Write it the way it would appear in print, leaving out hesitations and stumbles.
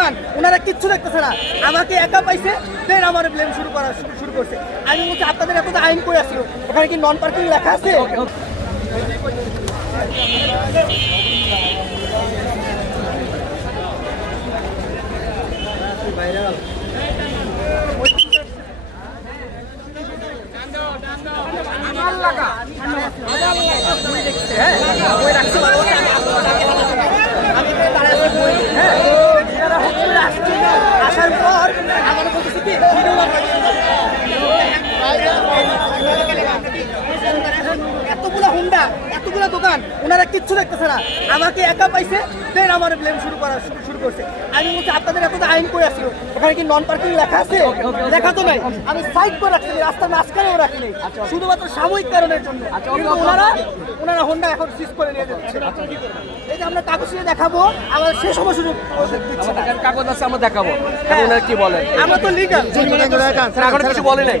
দোকান, ওনারা কিচ্ছু দেখতেছে না, আমাকে একা পাইছে, দেন আমার ব্লেম শুরু করছে। আমি বলছি আপনাদের এত আইন করে আসছিল, ওখানে কি নন পার্কিং লেখা আছে? আসার পর আমার বলতেছে কি এতগুলা দোকান, ওনারা কিচ্ছু দেখতেছে না, আমাকে একা পাইছে, দেন আমার ব্লেম শুরু করছে। আমি বলছি আপনাদের এত আইন করে আসছিল, ওখানে কি নন পার্কিং লেখা আছে? লেখা তো নাই, আমি সাইড করে রাখছি, রাস্তার মাঝখানেও রাখি নাই, শুধুমাত্র সাময়িক কারণের জন্য। কিন্তু ওনারা হোন্ডা এখন সিজ করে নিয়ে যাচ্ছে। এই যে আমরা কাগজ নিয়ে দেখাবো, আমার সে সময় সুযোগ দিচ্ছে না। কাগজ আছে আমরা দেখাবো, ওনারা কি বলেন? আমরা তো লিগাল, এখন কিছু বলে নাই।